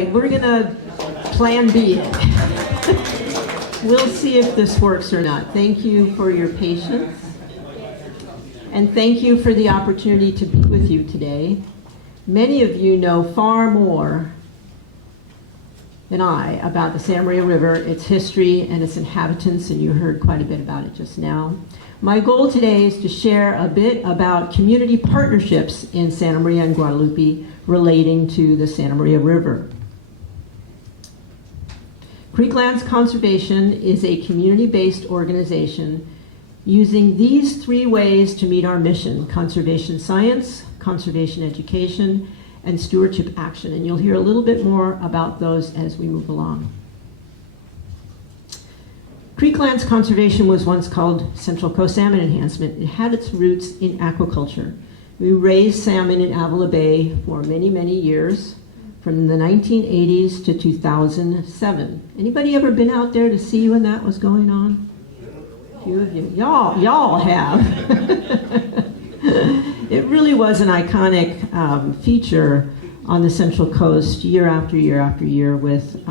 right, we're gonna plan B it. We'll see if this works or not. Thank you for your patience. And thank you for the opportunity to be with you today. Many of you know far more than I about the Santa Maria River, its history, and its inhabitants, and you heard quite a bit about it just now. My goal today is to share a bit about community partnerships in Santa Maria and Guadalupe relating to the Santa Maria River. Creeklands Conservation is a community-based organization using these three ways to meet our mission: conservation science, conservation education, and stewardship action. And you'll hear a little bit more about those as we move along. Creeklands Conservation was once called Central Coast Salmon Enhancement. It had its roots in aquaculture. We raised salmon in Avila Bay for many, many years, from the 1980s to 2007. Anybody ever been out there to see when that was going on? A few of you. Y'all have. It really was an iconic feature on the Central Coast year after year after year with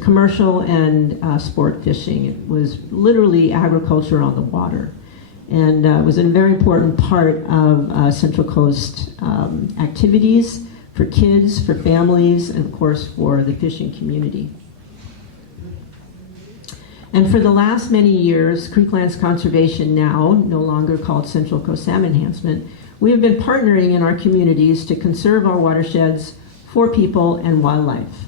commercial and sport fishing. It was literally agriculture on the water. And it was a very important part of Central Coast activities for kids, for families, and of course for the fishing community. And for the last many years, Creeklands Conservation, now no longer called Central Coast Salmon Enhancement, we have been partnering in our communities to conserve our watersheds for people and wildlife.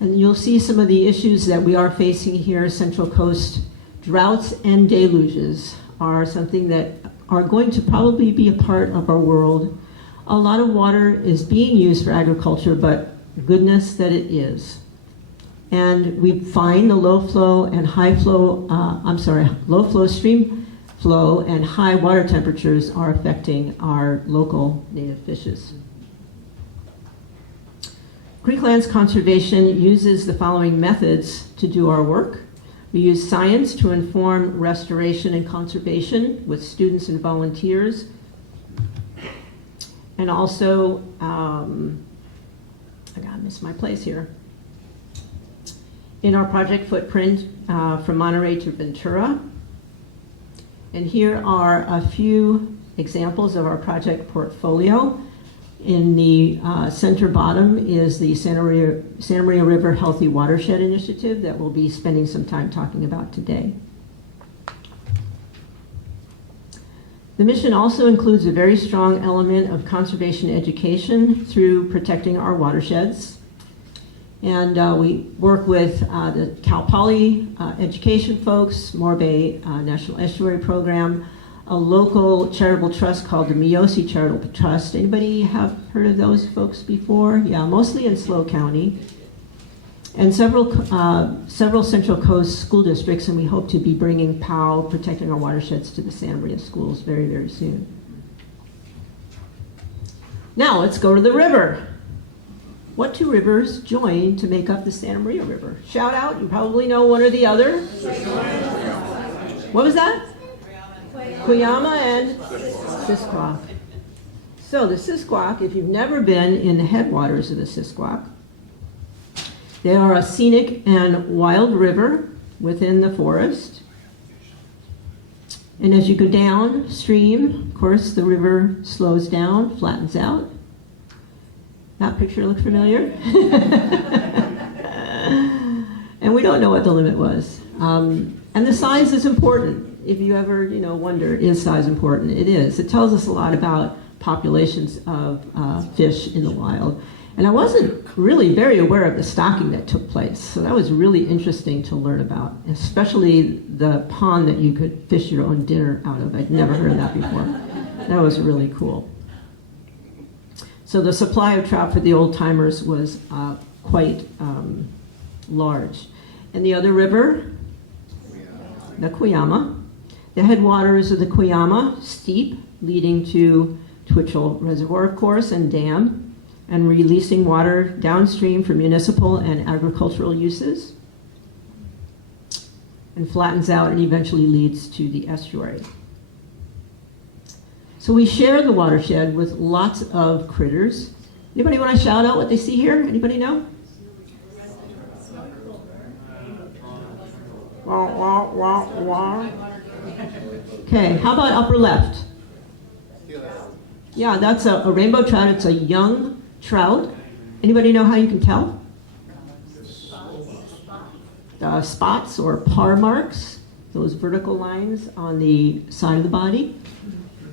And you'll see some of the issues that we are facing here. Central Coast droughts and deluges are something that are going to probably be a part of our world. A lot of water is being used for agriculture, but goodness that it is. And we find the low flow and high flow, low flow stream flow and high water temperatures are affecting our local native fishes. Creeklands Conservation uses the following methods to do our work. We use science to inform restoration and conservation with students and volunteers. And also, I gotta miss my place here. In our project footprint from Monterey to Ventura. And here are a few examples of our project portfolio. In the center bottom is the Santa Maria River Healthy Watershed Initiative that we'll be spending some time talking about today. The mission also includes a very strong element of conservation education through protecting our watersheds. And we work with the Cal Poly education folks, Morebay National Estuary Program, a local charitable trust called the Miosi Charitable Trust. Anybody have heard of those folks before? Yeah, mostly in SLO County. And several Central Coast school districts, and we hope to be bringing POW, Protecting Our Watersheds, to the Santa Maria schools very, very soon. Now let's go to the river. What two rivers join to make up the Santa Maria River? Shout out, you probably know one or the other. What was that? Cuyama and Sisquoc. So the Sisquoc, if you've never been in the headwaters of the Sisquoc, they are a scenic and wild river within the forest. And as you go downstream, of course, the river slows down, flattens out. That picture look familiar? And we don't know what the limit was. And the size is important. If you ever, wonder, is size important? It is. It tells us a lot about populations of fish in the wild. And I wasn't really very aware of the stocking that took place. So that was really interesting to learn about, especially the pond that you could fish your own dinner out of. I'd never heard of that before. That was really cool. So the supply of trout for the old timers was quite large. And the other river, the Cuyama. The headwaters of the Cuyama, steep, leading to Twitchell Reservoir, of course, and dam, and releasing water downstream for municipal and agricultural uses, and flattens out and eventually leads to the estuary. So we share the watershed with lots of critters, Anybody want to shout out what they see here? Anybody know? Wah, wah, wah, wah. Okay, how about upper left? Yeah, that's a rainbow trout. It's a young trout. Anybody know how you can tell? Spots or par marks, those vertical lines on the side of the body.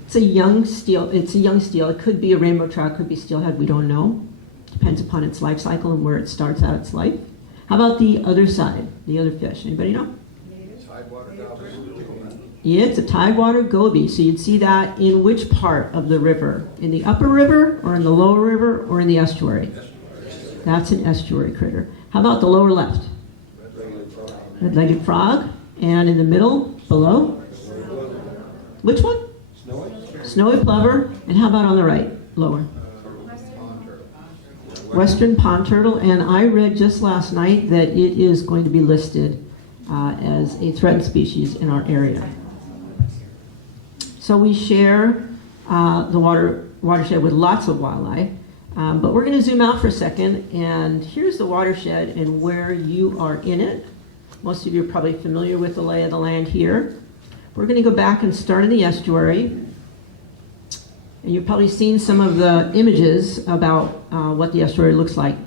It's a young steel. It could be a rainbow trout, could be steelhead. We don't know. Depends upon its life cycle and where it starts out its life. How about the other side, the other fish? Anybody know? Tidewater goby. Yeah, it's a tidewater goby. So you'd see that in which part of the river? In the upper river, or in the lower river, or in the estuary? That's an estuary critter. How about the lower left? Red-legged frog. And in the middle, below? Which one? Snowy plover. And how about on the right, lower? Western pond turtle. And I read just last night that it is going to be listed as a threatened species in our area. So we share the watershed with lots of wildlife. But we're going to zoom out for a second. And here's the watershed and where you are in it. Most of you are probably familiar with the lay of the land here. We're going to go back and start in the estuary. And you've probably seen some of the images about what the estuary looks like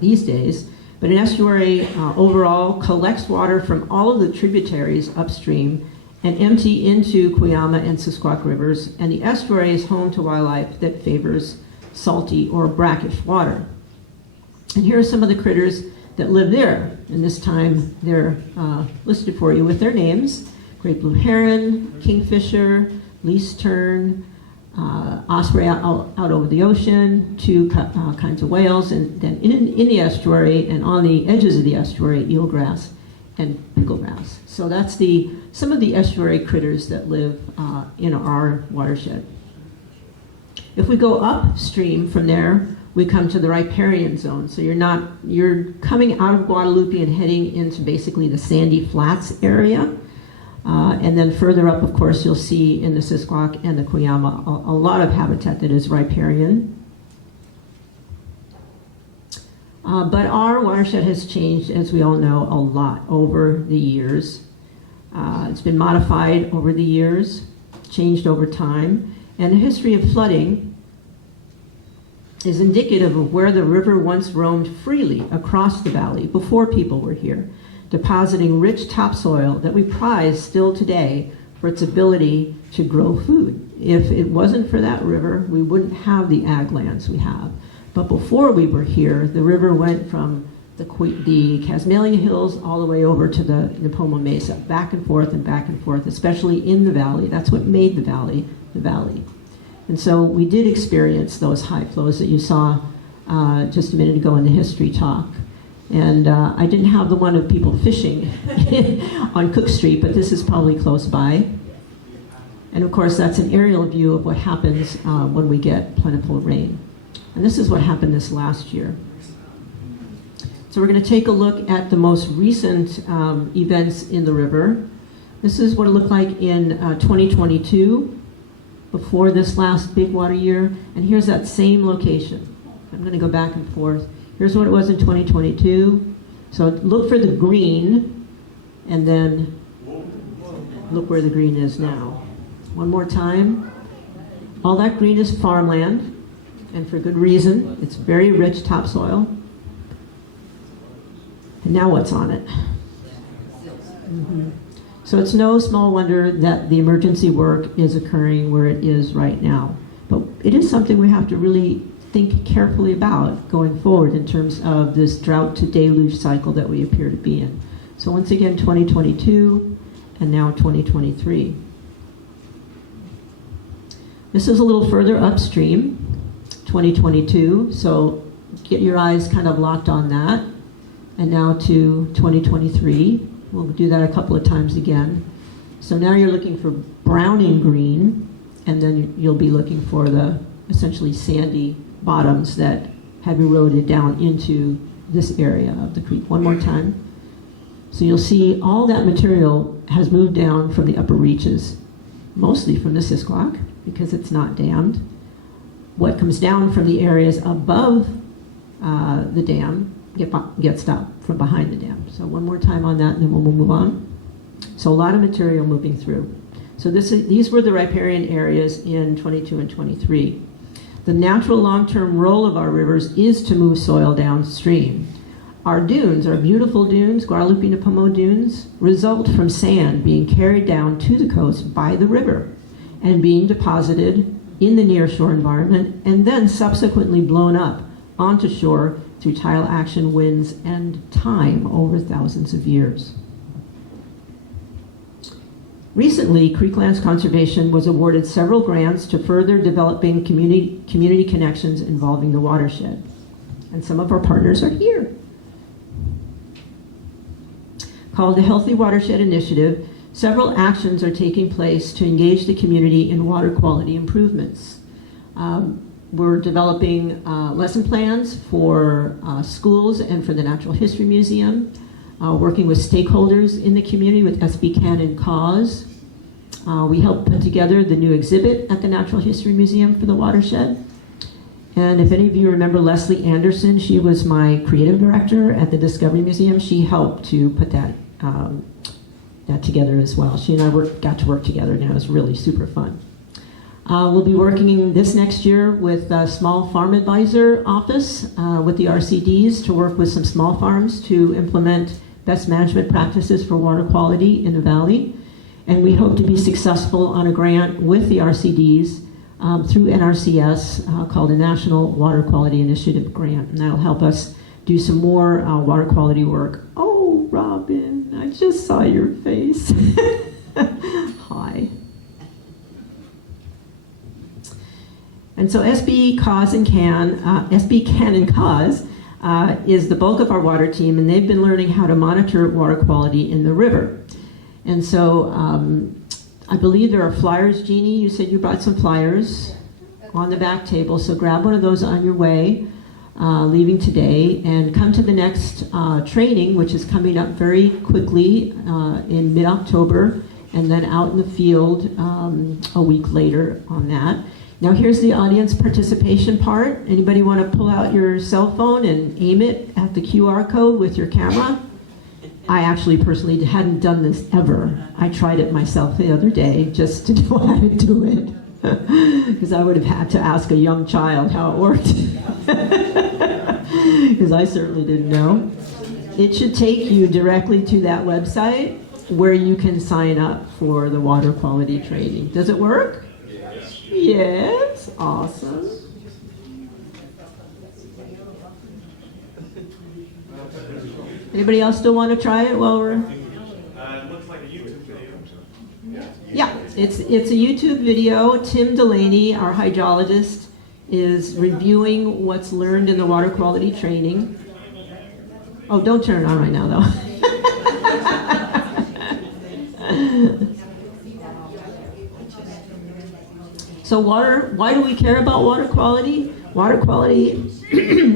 these days. But an estuary overall collects water from all of the tributaries upstream and empty into Cuyama and Sisquoc rivers. And the estuary is home to wildlife that favors salty or brackish water. And here are some of the critters that live there. And this time they're listed for you with their names. Great blue heron, kingfisher, least tern, osprey out over the ocean, two kinds of whales, and then in the estuary and on the edges of the estuary, eelgrass and picklegrass. So that's some of the estuary critters that live in our watershed. If we go upstream from there, we come to the riparian zone. So you're coming out of Guadalupe and heading into basically the Sandy Flats area. And then further up, of course, you'll see in the Sisquoc and the Cuyama a lot of habitat that is riparian. But our watershed has changed, as we all know, a lot over the years. It's been modified over the years, changed over time. And the history of flooding is indicative of where the river once roamed freely across the valley before people were here, depositing rich topsoil that we prize still today for its ability to grow food. If it wasn't for that river, we wouldn't have the ag lands we have. But before we were here, the river went from the Casmalia Hills all the way over to the Nipomo Mesa, back and forth, especially in the valley. That's what made the valley the valley. And so we did experience those high flows that you saw just a minute ago in the history talk. And I didn't have the one of people fishing on Cook Street, but this is probably close by. And of course, that's an aerial view of what happens when we get plentiful rain. And this is what happened this last year. So we're going to take a look at the most recent events in the river. This is what it looked like in 2022, before this last big water year. And here's that same location. I'm going to go back and forth. Here's what it was in 2022. So look for the green, and then look where the green is now. One more time. All that green is farmland, and for good reason. It's very rich topsoil. And now what's on it? So it's no small wonder that the emergency work is occurring where it is right now. But it is something we have to really think carefully about going forward in terms of this drought to deluge cycle that we appear to be in. So once again, 2022 and now 2023. This is a little further upstream, 2022. So get your eyes kind of locked on that. And now to 2023. We'll do that a couple of times again. So now you're looking for browning green, and then you'll be looking for the essentially sandy bottoms that have eroded down into this area of the creek. One more time. So you'll see all that material has moved down from the upper reaches, mostly from the Sisquoc, because it's not dammed. what comes down from the areas above the dam gets stopped from behind the dam. So one more time on that, and then we'll move on. So a lot of material moving through. So these were the riparian areas in 22 and 23. The natural long-term role of our rivers is to move soil downstream. Our dunes, our beautiful dunes, Guadalupe and Pomo dunes, result from sand being carried down to the coast by the river and being deposited in the nearshore environment and then subsequently blown up onto shore through tidal action, winds, and time over thousands of years. Recently, Creeklands Conservation was awarded several grants to further developing community connections involving the watershed. And some of our partners are here. Called the Healthy Watershed Initiative, several actions are taking place to engage the community in water quality improvements. We're developing lesson plans for schools and for the Natural History Museum, working with stakeholders in the community with SB Can and Cause. We helped put together the new exhibit at the Natural History Museum for the watershed. And if any of you remember Leslie Anderson, she was my creative director at the Discovery Museum. She helped to put that together as well. She and I got to work together, and it was really super fun. We'll be working this next year with a small farm advisor office with the RCDs to work with some small farms to implement best management practices for water quality in the valley. And we hope to be successful on a grant with the RCDs through NRCS called the National Water Quality Initiative Grant. And that'll help us do some more water quality work. Oh, Robin, I just saw your face. Hi. And so SB Can and Cause is the bulk of our water team, and they've been learning how to monitor water quality in the river. And so I believe there are flyers. Jeannie, you said you brought some flyers on the back table, so grab one of those on your way, leaving today, and come to the next training, which is coming up very quickly in mid-October, and then out in the field a week later on that. Now here's the audience participation part. Anybody want to pull out your cell phone and aim it at the QR code with your camera? I actually personally hadn't done this ever. I tried it myself the other day just to know how to do it. Because I would have had to ask a young child how it worked. Because I certainly didn't know. It should take you directly to that website where you can sign up for the water quality training. Does it work? Yes, awesome. Anybody else still want to try it while we're? It looks like a YouTube video. Yeah, it's a YouTube video. Tim Delaney, our hydrologist, is reviewing what's learned in the water quality training. Oh, don't turn it on right now, though. So why do we care about water quality? Water quality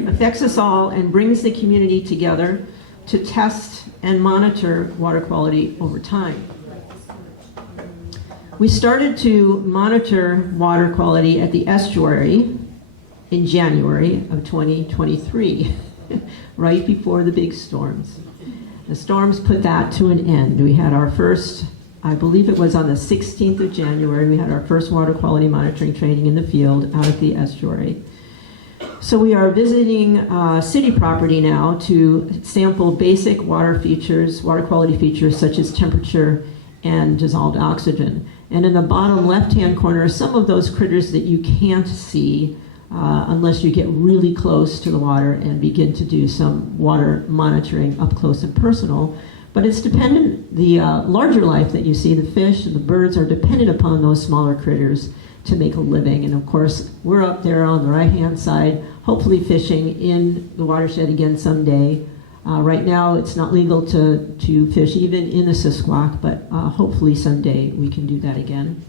affects us all and brings the community together to test and monitor water quality over time. We started to monitor water quality at the estuary in January of 2023, right before the big storms. The storms put that to an end. We had our first, I believe it was on the 16th of January, we had our first water quality monitoring training in the field out at the estuary. So we are visiting city property now to sample basic water features, water quality features such as temperature and dissolved oxygen. And in the bottom left-hand corner are some of those critters that you can't see unless you get really close to the water and begin to do some water monitoring up close and personal. But it's dependent, the larger life that you see, the fish and the birds are dependent upon those smaller critters to make a living. And of course, we're up there on the right-hand side, hopefully fishing in the watershed again someday. Right now, it's not legal to fish even in the Sisquoc, but hopefully someday we can do that again.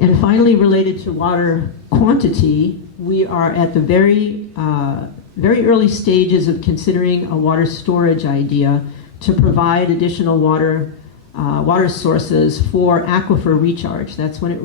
And finally, related to water quantity, we are at the very early stages of considering a water storage idea to provide additional water sources for aquifer recharge. That's when it